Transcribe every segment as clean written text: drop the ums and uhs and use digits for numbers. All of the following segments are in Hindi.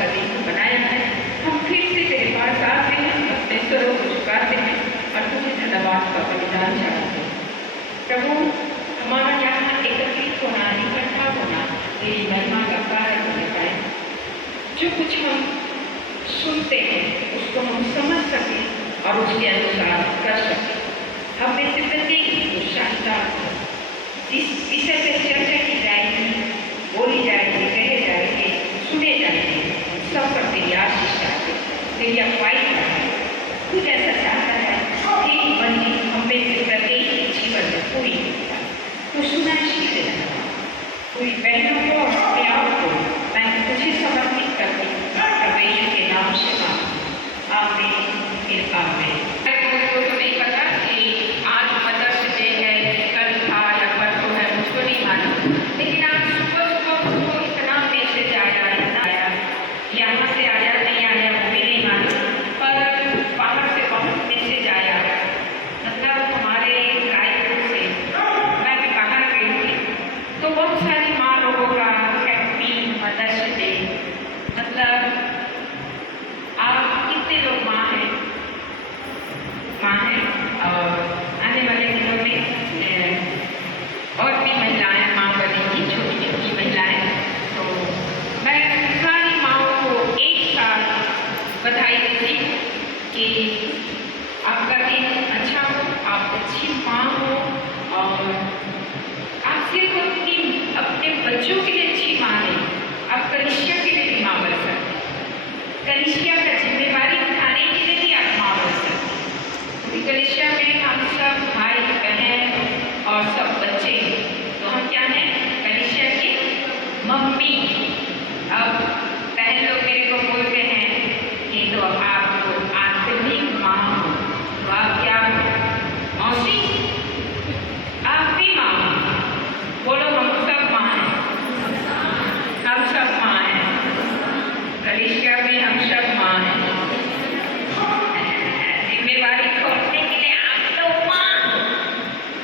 का दिन बनाया है। हम फिर से तेरे पास आते हैं, अपने स्वरों को झुकाते हैं और तुझे धन्यवाद का बलिदान चढ़ाते हैं। प्रभु, हमारा यहाँ एकत्रित होना, इकट्ठा होना तेरी महिमा का कारण होता है। जो कुछ हम सुनते हैं उसको हम समझ सकें और उसके अनुसार कर सकें। हम में से प्रत्येक को शानदार जिस विषय पर चर्चा की जाएगी, बोली जाएगी, कहे जाएंगे, सुने जाएंगे, सब पर तेरी आशीष चाहते, तेरी अगुवाई चाहते। तू जैसा चाहता है तेरी मर्जी हम में से प्रत्येक जीवन में पूरी होता है। तो सुनाशील रहना। पूरी बहनों को और अपने आप को मैं तुझे समर्पित करती हूँ, परमेश्वर के नाम से मांगती। आमीन, फिर आमीन। मुझको तो नहीं पता कि आज मदर्स डे है, कल था या परसों है, मुझको नहीं मालूम, लेकिन आज सुबह सुबह मुझको इतना मैसेज आया, इतना आया, यहाँ से आया नहीं आया वो भी नहीं मालूम, पर बाहर से बहुत मैसेज आया। मतलब हमारे रायपुर से मैं भी बाहर गई थी तो बहुत सारी माँ लोगों का हैप्पी मदर्स डे। मतलब आप कितने लोग माँ हैं और आने वाले दिनों में और भी महिलाएं माँ बनेंगी, छोटी छोटी महिलाएं। तो मैं सारी माँओं को एक साथ बधाई देती हूँ कि आपका दिन अच्छा हो, आप अच्छी माँ हो और आप सिर्फ अपने बच्चों के लिए अच्छी माँ नहीं, आप कलिसिया के लिए भी माँ बन सकते, कलिसिया का जिम्मेवारी उठाने के लिए भी आप माँ बन सकते। कलिसिया में हम सब भाई बहन और सब बच्चे, तो हम क्या हैं, कलिसिया की मम्मी। अब बहन लोग मेरे को बोलते हैं कि तो आप आत्मिक माँ हो, तो आप क्या हो, मौसी, आप भी माँ हो। बोलो हम सब माँ हैं, हम सब माँ हैं, कलिसिया में हम सब माँ हैं। जिम्मेवारी छोड़ने के लिए आप तो माँ,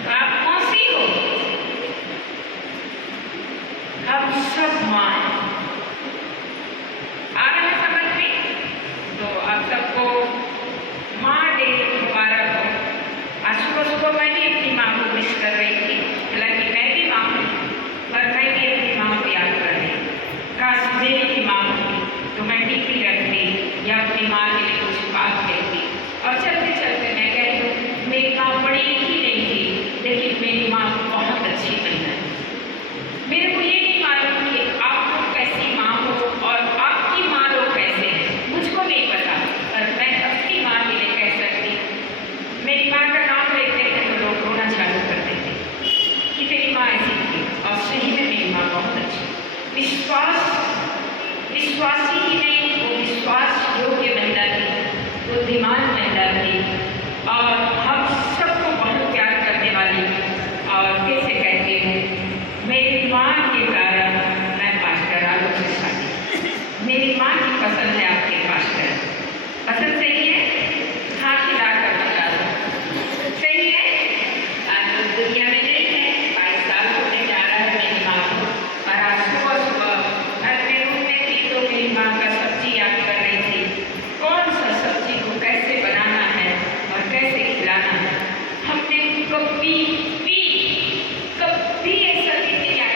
तो आप मौसी हो, हम सब माँ हैं। आ रहा है समझ में? तो आप सबको माँ डे मुबारक हो। आज सुबह सुबह मैं भी अपनी माँ को मिस कर रही थी, हालांकि मैं भी माँ हूँ, पर मैं भी अपनी माँ को याद कर रही हूँ। काश मेरी भी माँ होती तो मैं टीपी रखती या अपनी माँ के लिए कुछ बात कहती। और चलते चलते मैं कह दूँ मेरी माँ पढ़ी लिखी नहीं थी, लेकिन मेरी माँ बहुत अच्छी महिला है। मेरे को ये नहीं मालूम कि आप लोग कैसी माँ हो और आपकी माँ लोग कैसे हैं, मुझको नहीं पता, पर मैं अपनी माँ के लिए कह सकती हूँ। मेरी माँ का नाम लेते हैं तो लोग रोना चालू कर देते कि तेरी माँ ऐसी थी, और सही में मेरी माँ बहुत अच्छी, विश्वासी ही नहीं, वो विश्वास योग्य महिला थी, बुद्धिमान महिला थी और हम सबको बहुत प्यार करने वाली। और कैसे कहती हूँ, मेरी माँ के कारण मैं पास्टर आलोक से शादी, मेरी माँ की पसंद है आपके पास्टर, पसंद सही है, हाथ हिला कर बता दो सही है। आज दुनिया में नहीं है, 22 साल होने जा रहा है मेरी माँ को, और आज सुबह सुबह घर में रूम में थी तो मेरी माँ का सब्जी याद कर रही थी, कौन सा सब्जी को कैसे बनाना है और कैसे खिलाना है। हमने कभी ऐसा नहीं किया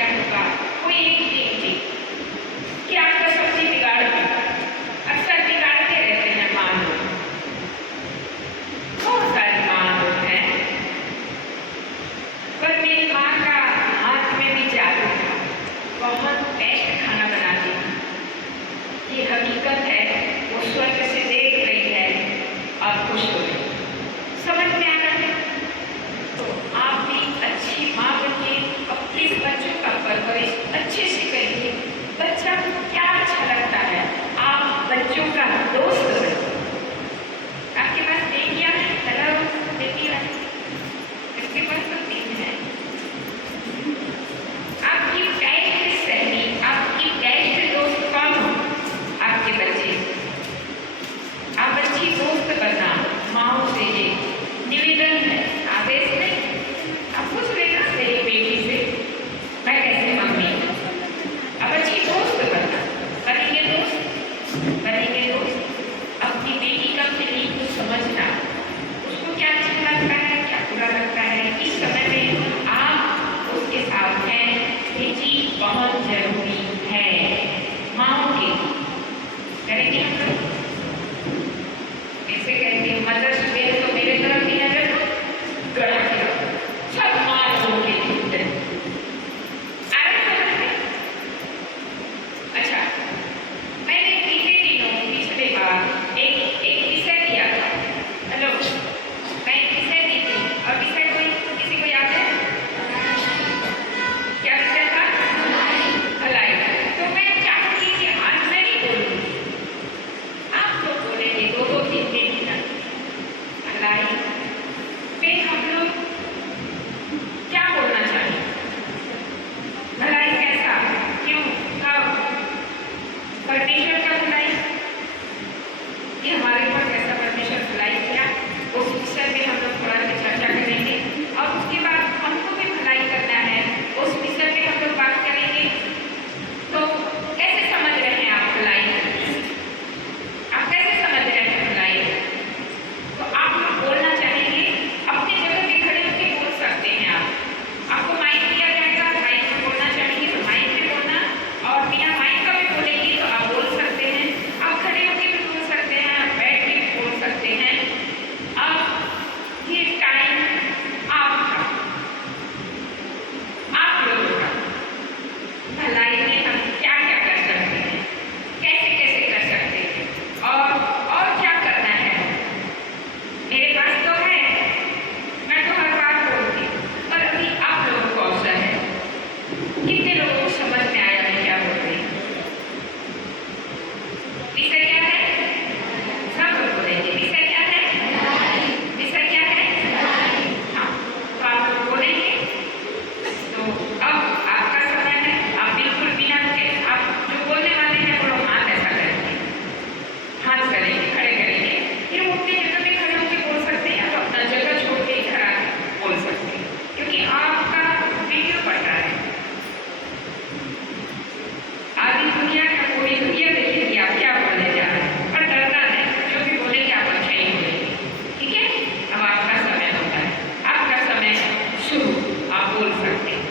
बोल सकते हैं।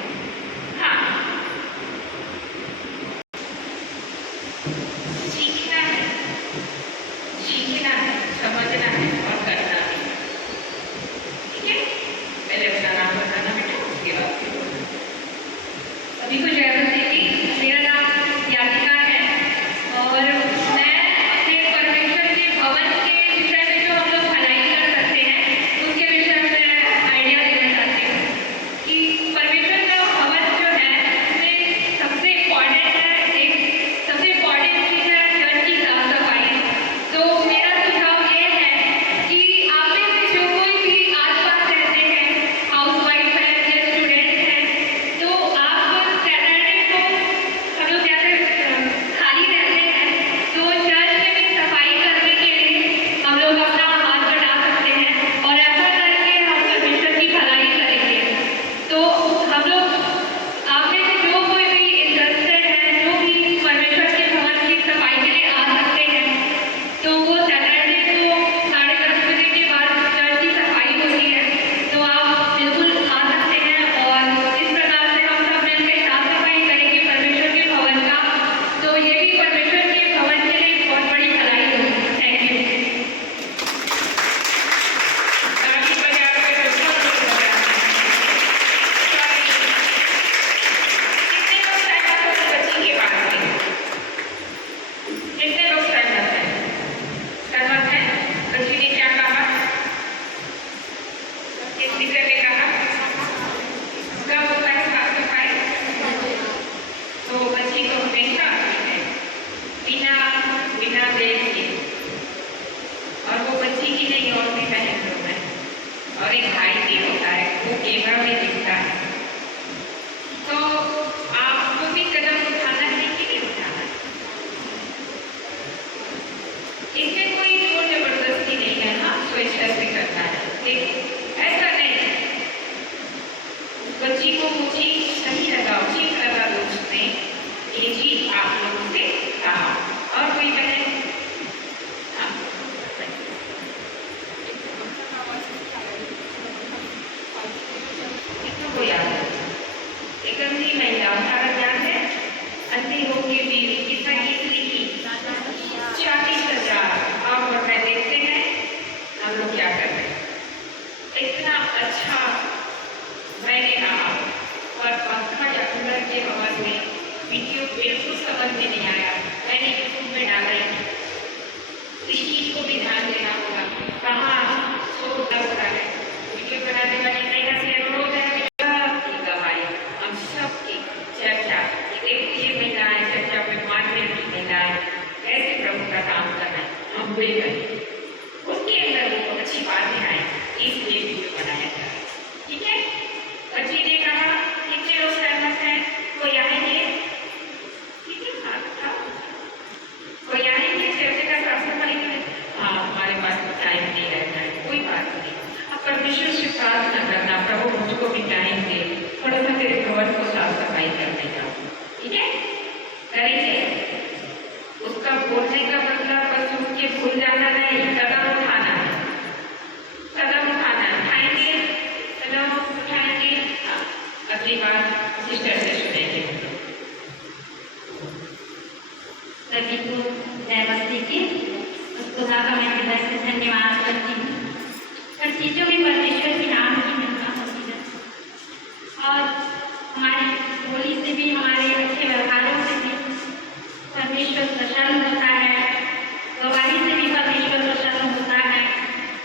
हाँ, सीखना है, समझना है और करना है। ठीक है, पहले अपना नाम बताना बेटा, उसके बाद फिर बोलना। सभी को जय मसीह की। मेरा नाम याचिका है और मैं अपने परमेश्वर के भवन के विषय में जो हम लोग भलाई कर सकते हैं उसके विषय में आइडिया देना चाहती हूँ कि परमेश्वर का भवन जो है उसमें सबसे इम्पॉर्टेंट है, एक सबसे इम्पॉर्टेंट चीज़ है चर्च की साफ सफाई। तो मेरा सुझाव ये है कि आप में से जो कोई भी आसपास रहते हैं, हाउसवाइफ है या स्टूडेंट हैं, तो आप सैटरडे को हम लोग जैसे खाली रहते हैं तो चर्च में भी सफाई करने के लिए हम लोग अपना हाथ बढ़ा सकते हैं और ऐसा करके हम परमेश्वर की भलाई करेंगे। तो हम लोग आप में से जो कोई भी इंटरेस्टेड है, जो भी परमेश्वर के भवन की सफाई के लिए आ सकते हैं, तो वो सैटरडे को 10:30 बजे के बाद चर्च की सफाई होती है, तो आप बिल्कुल आ सकते हैं और इस प्रकार से हम सब मिलकर साफ सफाई करेंगे परमेश्वर के भवन का। तो ये भी परमेश्वर के भवन के लिए बहुत बड़ी भलाई होगी। Thank you. ताली बजा के कितने लोग सहमत हैं बच्ची के बात से? कितने लोग सहमत हैं? सहमत हैं? बच्ची ने क्या कहा? किस विषय में कहा? कब होता है साफ सफाई? तो बच्ची को हमेशा आती है बिना देख के, और वो बच्ची की नहीं और भी बहन लोग हैं और एक भाई भी होता है, वो कैमरा में दिखता है। तो आपको भी कदम उठाना है कि नहीं उठाना? इसमें कोई जोर जबरदस्ती नहीं है, हाँ स्वेच्छा से करना है, लेकिन ऐसा नहीं बच्ची को मुझे सही लगा, ठीक लगा दोस्त ने ये चीज आप लोगों से कहा। और कोई बहन? हाँ, कितनों को याद है? एक अंधी महिला, उदाहरण याद है? अंधी होके भी कितना गीत लिखी? 40,000। आप और मैं देखते हैं हम लोग क्या कर रहे हैं। इतना अच्छा मैंने कहा और पंखा या कूलर के भवन में वीडियो बिल्कुल समझ में नहीं आया, मैंने यूट्यूब में डाला है। इस चीज को भी ध्यान देना होगा, कहाँ शोर लग रहा है। वीडियो बनाने वाले कहीं से अनुरोध है भाई, हम सबकी चर्चा, एक ये महिलाएं चर्चा में मानने की महिलाएं कैसे प्रभु का काम करना है हम वही करें, उसके अंदर वो अच्छी बातें आए, इसलिए वीडियो बनाया जा रहा है। ठीक है, बच्ची ने कहा कितने लोग सहमत हैं? कोई आएंगे? ठीक है, हाथ उठाओ। कोई आएंगे चर्चा का साफ सफाई करें? हाँ, हमारे पास तो टाइम नहीं रहता है, कोई बात नहीं। अब परमेश्वर से प्रार्थना करना, प्रभु मुझको भी टाइम दे, थोड़ा सा तेरे भवन को साफ सफाई करने जाओ। ठीक है, करेंगे। उसका बोलने का मतलब बस सुन के भूल जाना नहीं, कदम उठाना है, कदम उठाना है। उठाएंगे, कदम उठाएंगे। अगली बार सिस्टर से सुनेंगे। सभी को जय मसीह की। उसको ज़्यादा मैं हृदय से धन्यवाद करती हूँ। हर चीज़ों में परमेश्वर के नाम की महिमा होती है और हमारी बोली से भी, हमारे अच्छे व्यवहारों से भी परमेश्वर प्रसन्न होता है, गवाही से भी परमेश्वर प्रसन्न होता है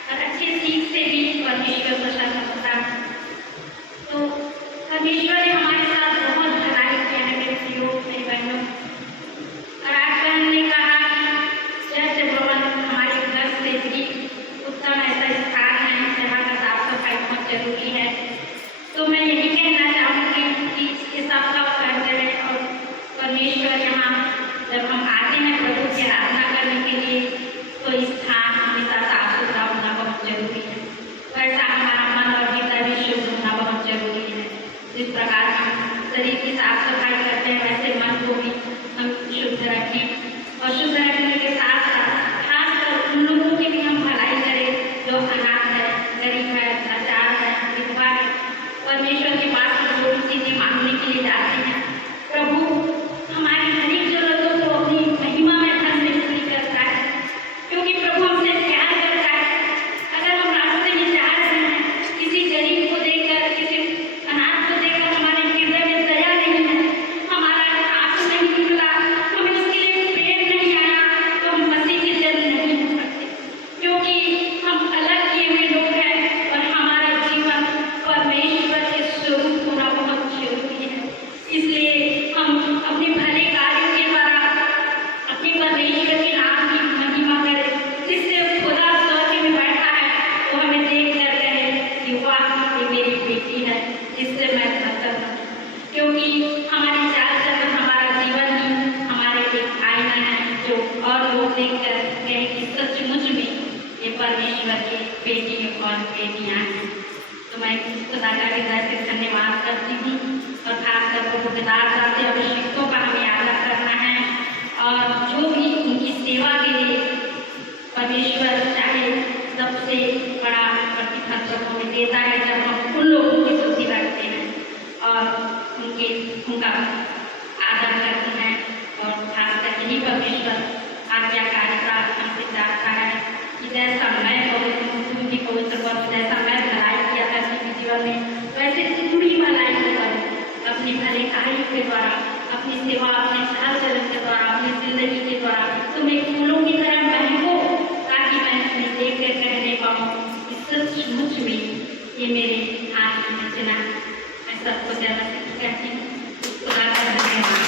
और अच्छी सीख से भी परमेश्वर प्रसन्न होता है। तो परमेश्वर ने हमारे साथ बहुत भलाई किया है मेरे प्रियो, मेरी बहनों। और आज बहन ने कहा कि चर्च भवन हमारे घर से भी उत्तम ऐसा स्थान है जहाँ का साफ सफाई बहुत जरूरी है। तो मैं यही कहना चाहूँगी कि इसके साथ साफ करते रहें और परमेश्वर यहाँ जब हम आते हैं प्रभु की आराधना करने के लिए, तो स्थान हमेशा साफ सुथरा होना बहुत जरूरी है। वैसा हमारा मन और हृदय भी शुद्ध होना बहुत जरूरी है। जिस प्रकार हम शरीर की साफ सफाई करते हैं, वैसे मन को भी हम शुद्ध रखें और शुद्ध रखने के साथ साथ खासकर उन लोगों की भी हम भलाई करें जो अनाथ है, गरीब है, लाचार है, विधवा है। परमेश्वर के पास चीजें मांगने के लिए जाते हैं, प्रभु हमारी हर एक जरूरतों को अपनी महिमा में धन से पूरी करता है, क्योंकि प्रभु हमसे प्यार करता है। अगर हम रास्ते में जा रहे हैं, किसी गरीब को देखकर, किसी अनाथ को देखकर हमारे हृदय में दया नहीं है, हमारा आंसू नहीं निकला, हमें उसके लिए प्रेम नहीं आया, तो हम मसीह के जन नहीं हो सकते, क्योंकि हम अलग किए हुए लोग हैं और हमारा जीवन परमेश्वर के स्वरूप होना बहुत जरूरी है। इसलिए हम अपने भले कार्यों के द्वारा अपने परमेश्वर के नाम की महिमा करें, जिससे खुदा स्वर्ग में बैठा है वो हमें देख कर कहे कि वाह ये मेरी बेटी है जिससे मैं प्रसन्न हूं, क्योंकि हमारी चाल चलन, हमारा जीवन ही हमारे एक आईना है जो और लोग देख कर कहे कि सचमुच में ये परमेश्वर की बेटी और बेटियां हैं। तो मैं खुदा का हृदय से धन्यवाद करती हूँ और खासकर प्रभु पिता के अभिषेकों का हमें आदर करना है और जो भी उनकी सेवा के लिए परमेश्वर चाहे सबसे बड़ा प्रतिफल जब हमें देता है, जब हम उन लोगों की स्तुति रखते हैं और उनका आदर करते हैं। और खासकर यही परमेश्वर आज्ञाकारिता हमसे चाहता है कि जैसा मैं पवित्र की पवित्र पद, जैसा मैं भलाई किया करती हूँ जीवन में, वैसे पूरी भलाई को करूँ अपनी भले कार्यों के द्वारा, अपनी सेवा, अपने चाल चलन के द्वारा, अपनी जिंदगी के द्वारा तुम एक फूलों की तरह महको, ताकि मैं तुम्हें देख कर कहने पाऊँ कि सचमुच में ये मेरे हाथ में चला। मैं सबको ज्यादा कहती हूँ खुदा का धन्यवाद।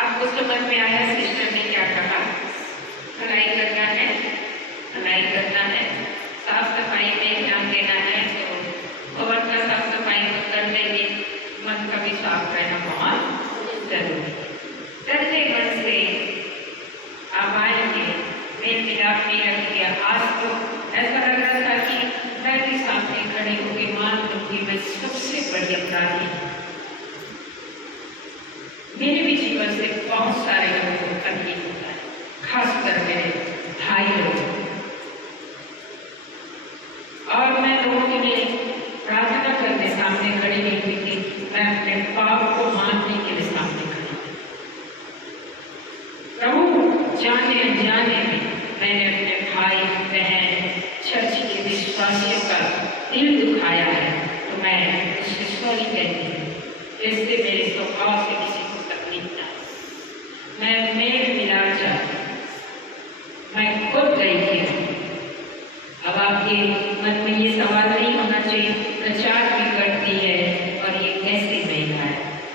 आपको समझ में आया सिस्टर ने क्या कहा? भलाई करना है, भलाई करना है, साफ सफाई में ध्यान देना है, तो भवन का साफ सफाई तो कर लेंगे, मन का भी साफ रहना बहुत जरूरी है। डरते मन से आवाज में मेल मिलाप नहीं रखिए। आज तो ऐसा लग रहा था कि मैं भी सामने खड़े होकर मान लूंगी मैं सबसे बड़ी अपराधी हूँ। मेरे भी जीवन से बहुत सारे लोगों को तकलीफ होता है, खासकर मेरे भाई लोग, और मैं लोगों के लिए प्रार्थना करने सामने खड़ी नहीं हुई थी, मैं अपने पाप को मानने के लिए सामने खड़ी थी। प्रभु जाने अनजाने में मैंने अपने भाई बहन चर्च के विश्वासियों का दिल दुखाया है, तो मैं उससे सॉरी कहती हूँ। इससे मेरे स्वभाव से किसी को तकलीफ ना, मैं मेल मिला चाहती हूँ, मैं खुद गई थी। अब आपके मन में ये सवाल नहीं होना चाहिए प्रचार भी करती है और ये कैसी महिला है।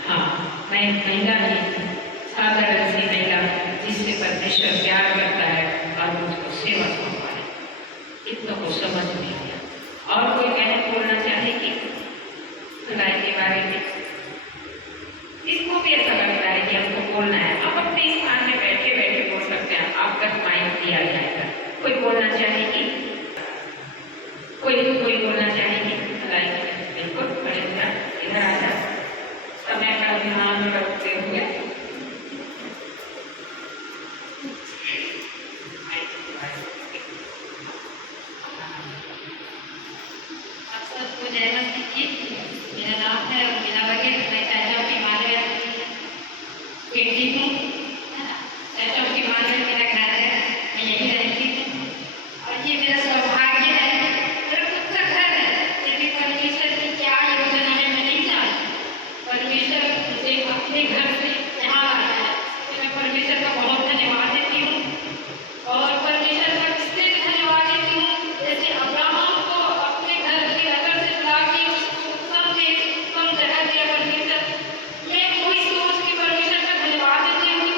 हाँ, मैं महिला ही साधारण सी महिला जिससे परमेश्वर प्यार करता है और मुझको सेवा सौंपा है, इतना को समझ नहीं आया। और कोई बहन बोलना चाहेगी खुदाई के बारे में? इसको भी ऐसा लगता है कि हमको बोलना है, आप अपने स्थान में बैठे बैठे बोल सकते हैं, आपका माइक दिया जाएगा। कोई बोलना चाहेगी? कोई बोलना चाहेगी? बिल्कुल, बड़े इधर आ जाए, समय का ध्यान रखते हुए। आप सबको जय मसीह की। मेरा नाम है मीना बघेल, मैं सैजम की मालवे बेटी हूँ। सैजम की मालवे मेरा घर है, मैं यही रहती हूँ और ये मेरा सौभाग्य है, मेरा खुद का घर है। लेकिन परमेश्वर की क्या योजना है मैं नहीं जानती। परमेश्वर मुझे अपने घर से यहाँ लाया है, तो मैं परमेश्वर का बहुत धन्यवाद देती हूँ। और परमेश्वर का इसलिए भी धन्यवाद देती हूँ, जैसे अब्राहम को अपने घर की नगर से बुला के उसको उत्तम जगह दिया परमेश्वर, मैं वही सोच के परमेश्वर का धन्यवाद देती हूँ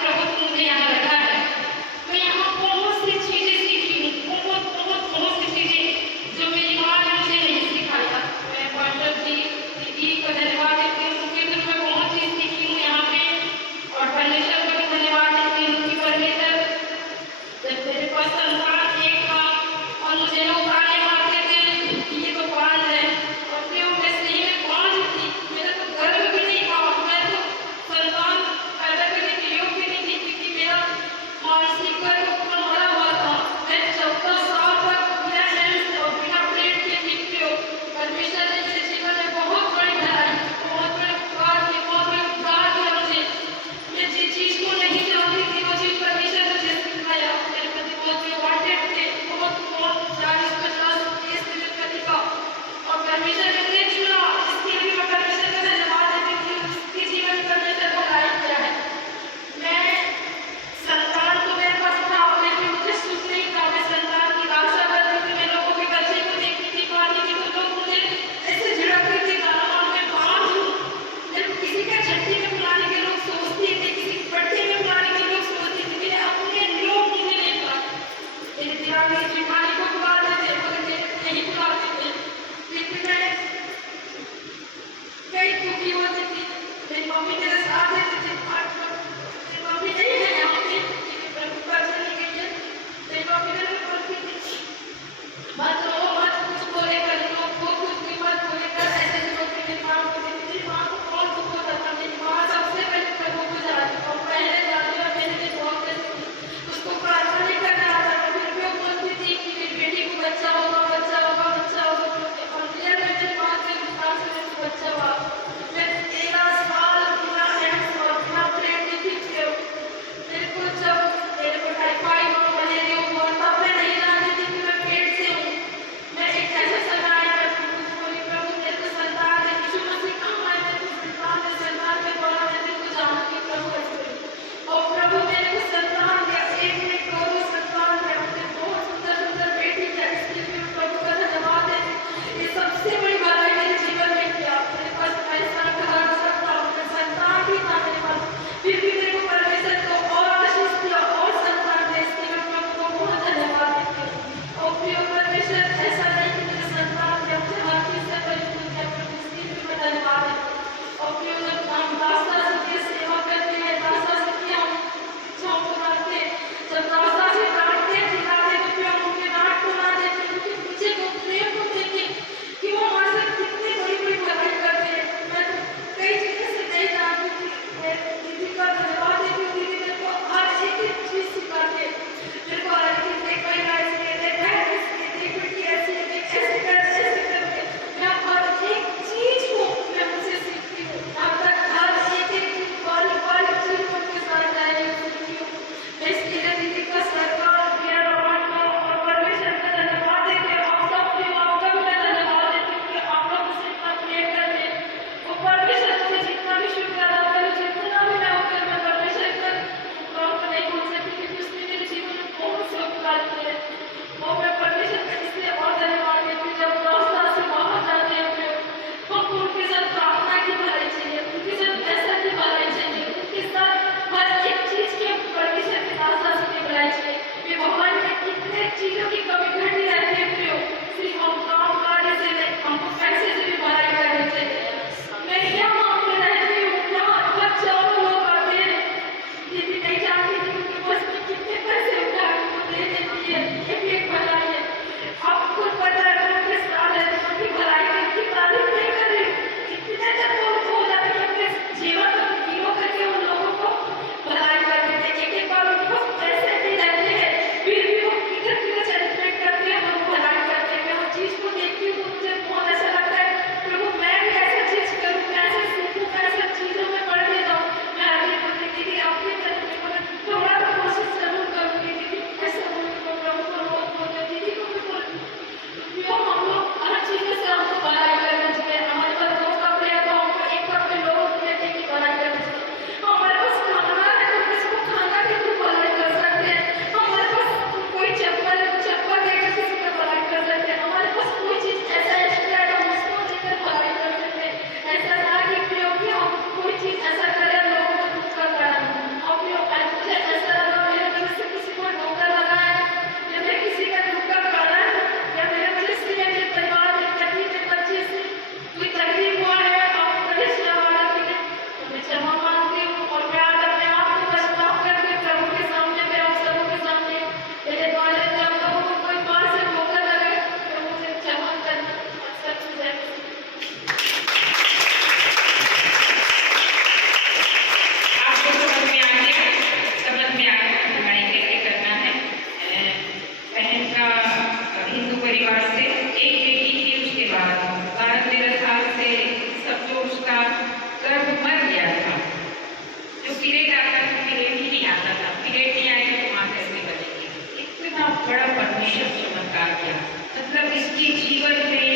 बड़ा परमेश्वर चमत्कार किया। मतलब इसके जीवन में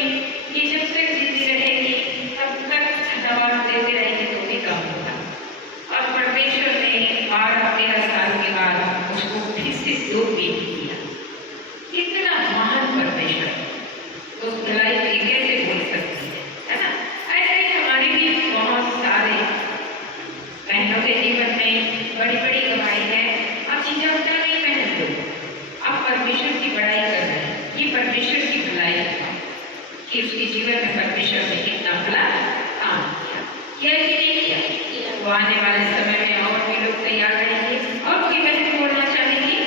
ये जब तक जीती रहेगी तब तक दवा देते रहेंगे तो भी कम होगा। और परमेश्वर ने 12-13 साल के बाद उसको फिर से 2 बेटी दिया। कितना महान परमेश्वर, उस भलाई को कैसे बोल सकती है ना। ऐसे ही हमारे भी बहुत सारे बहनों के जीवन में बड़ी बड़ी कमाई है। आप चीजें उतना नहीं पहनते, आप परमेश्वर की बड़ाई कर रहे हैं। ये परमेश्वर की भलाई है कि उसके जीवन में परमेश्वर ने कितना भला काम किया कि नहीं किया। वो आने वाले समय में और भी लोग तैयार रहेंगे। और कोई बहन बोलना चाहेंगी?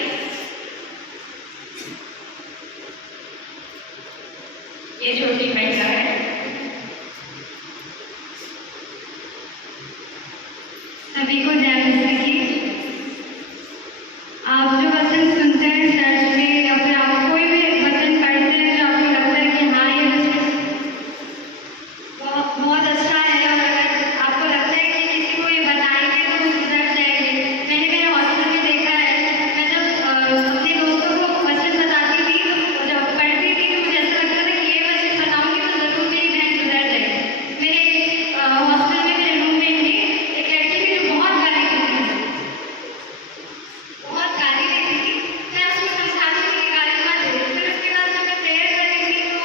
ये छोटी महिला है। सभी को जय मसीह की। आप जो वचन सुनते हैं चर्च में या फिर आप कोई भी वचन पढ़ते हैं जो आपको लगता है कि हाँ ये वचन बहुत अच्छा है, और अगर आपको लगता है कि किसी को ये बताएंगे तो वो सुधर जाएंगे। मैंने मेरे हॉस्टल में देखा है, मैं जब अपने दोस्तों को वचन बताती थी, जब पढ़ती थी तो मुझे ऐसा लगता था कि ये वचन बताऊंगी तो जरूर मेरी बहन सुधर जाएगी। मेरे हॉस्टल में मेरे रूममेट में एक लड़की थी जो बहुत गाली देती थी, बहुत गाली देती थी। मैं उसको समझाती थी कि गाली मत दे। फिर उसके बाद जब मैं प्रेयर कर रही थी तो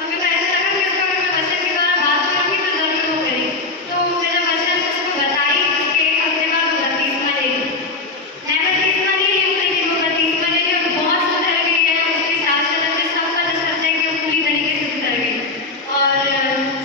मुझे तो ऐसा लगा कि उसका मैं वचन के द्वारा बात करूँगी तो जरूर वो करेगी। तो मैंने वचन उसको बताई। उसके एक हफ्ते बाद वो बपतिस्मा ले ली। मैं बपतिस्मा नहीं ली हूँ, लेकिन वो बपतिस्मा ले ली और बहुत सुधर गई है। उसके चाल चलन में सब पता चलता है कि वो पूरी तरीके से सुधर गई। और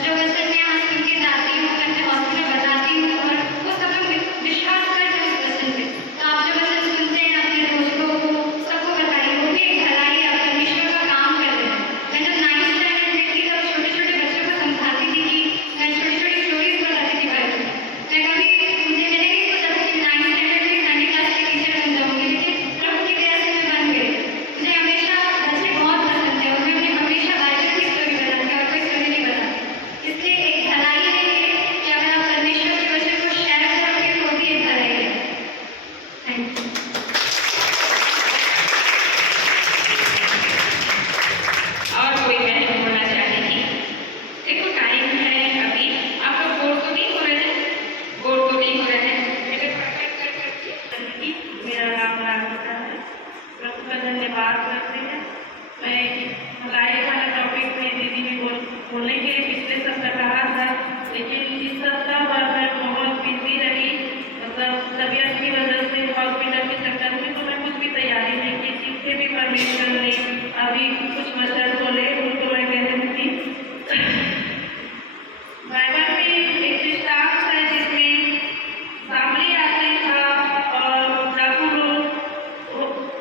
जो वचन मैं यहाँ सुन के जाती हूँ, मैं अपने हॉस्टल में बताती हूँ और वो सब लोग विश्वास करते हैं उस वचन पे। तो आप जो वचन सुनते हैं अपने दोस्तों को सबको बताइए, वो भी एक भलाई है, परमेश्वर का काम कर रहे हैं। मैं जब 9th स्टैंडर्ड में थी तब छोटे छोटे बच्चों को समझाती थी कि मैं छोटी छोटी स्टोरीज बताती थी बाइबल में। मैंने नहीं सोचा था कि 9th स्टैंडर्ड में संडे क्लास की टीचर बन जाऊंगी, लेकिन प्रभु की दया से मैं बन गई। मुझे हमेशा बच्चे बहुत पसंद है और मैं उन्हें हमेशा बाइबल की स्टोरी बताती और कोई स्टोरी नहीं बताती। इसलिए एक भलाई है ये कि अगर आप परमेश्वर के वचन को शेयर करोगे तो भी एक भलाई है। Thank you. और कोई बहन बोलना चाहेगी? देखो टाइम है अभी, आप लोग बोर तो नहीं हो रहे हैं? बोर तो नहीं हो रहे हैं? मेरे मेरा नाम राधिका है। प्रभु का धन्यवाद करते हैं। मैं भलाई वाला टॉपिक में दीदी भी बोलने के लिए पिछले सप्ताह कहा था, लेकिन इस सप्ताह भर मैं बहुत बिजी रही। मतलब तबीयत की वजह से हॉस्पिटल के चक्कर में तो मैं कुछ भी तैयारी नहीं की। जिससे भी परमेश्वर ने अभी कुछ वचन बोले उनको मैं कह रही थी। बाइबल में एक दृष्टांत है जिसमें सामरी आदमी था और डाकू लोग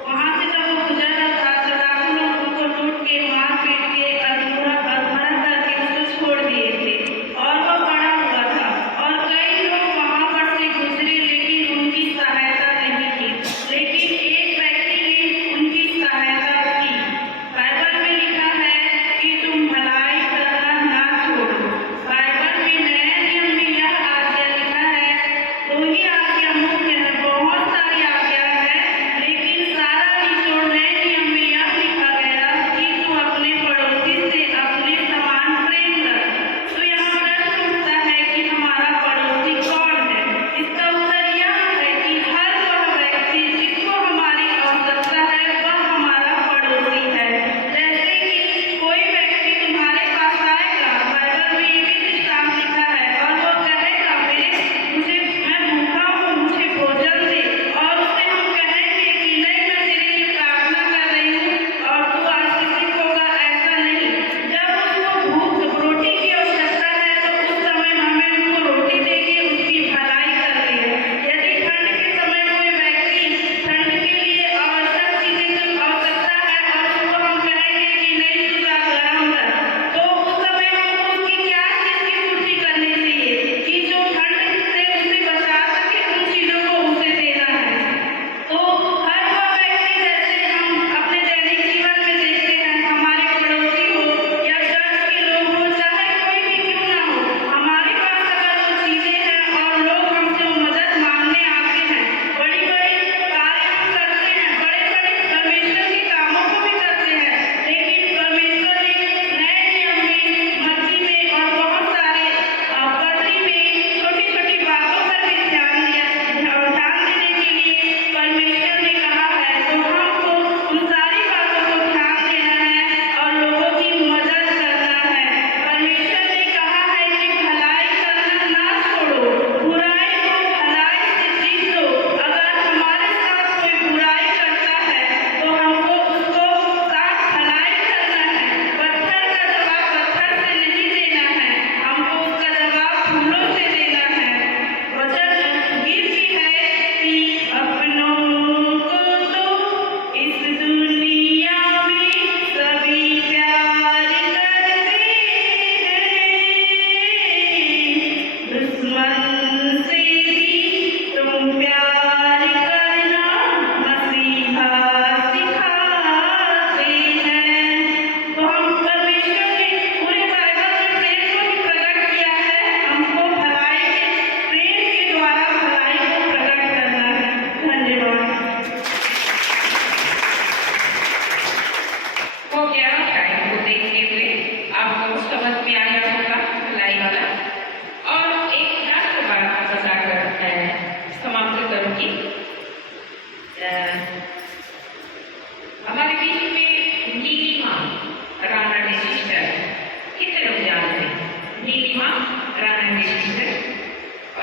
वहाँ से जब वो गुजर रहा था तो डाकू लोग उनको लूट के मार पीट के अधमरा करके उसको छोड़ दिए थे और वो पड़ा हुआ था। और कई लोग वहाँ पर से गुजरे लेकिन उनकी सहायता नहीं की, लेकिन एक व्यक्ति ने उनकी सहायता की।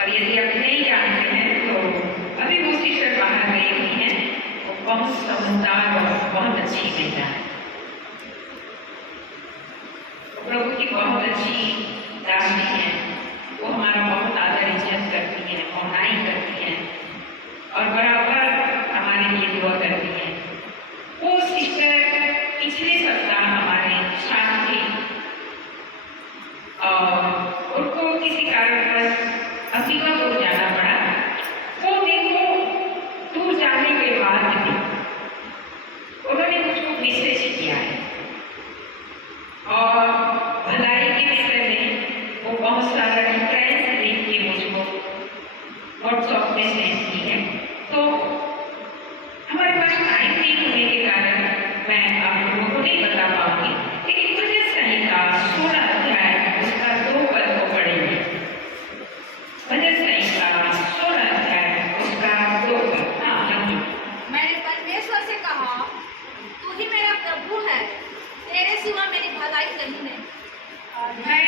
और यदि आप नहीं जानते हैं तो अभी वो सिस्टर बाहर गई हुई हैं, वो बहुत समझदार और बहुत अच्छी महिला है। प्रभु की बहुत अच्छी दासी है, वो हमारा बहुत आदर इज्जत करती है, पहुनाई करती है और बराबर हमारे लिए दुआ करती है। वो सिस्टर पिछले सप्ताह हमारे साथ थी और उनको किसी कारणवश हकीकतपुर जाना पड़ा। वो देखो दूर जाने के बाद भी उन्होंने मुझको मैसेज किया है और भलाई के विषय में वो बहुत सारा डिटेल्स देख के मुझको व्हाट्सएप में सेंड की है। तो हमारे पास टाइम नहीं होने के कारण मैं आप लोगों को नहीं बता पाऊंगी, लेकिन भजन संहिता 16 अध्याय उसका 2 पद को पढ़ेंगे। भजन संहिता 16 अध्याय उसका 2 पद। हाँ लंबी। मैंने परमेश्वर से कहा, तू ही मेरा प्रभु है, तेरे सिवा मेरी भलाई नहीं है। मैं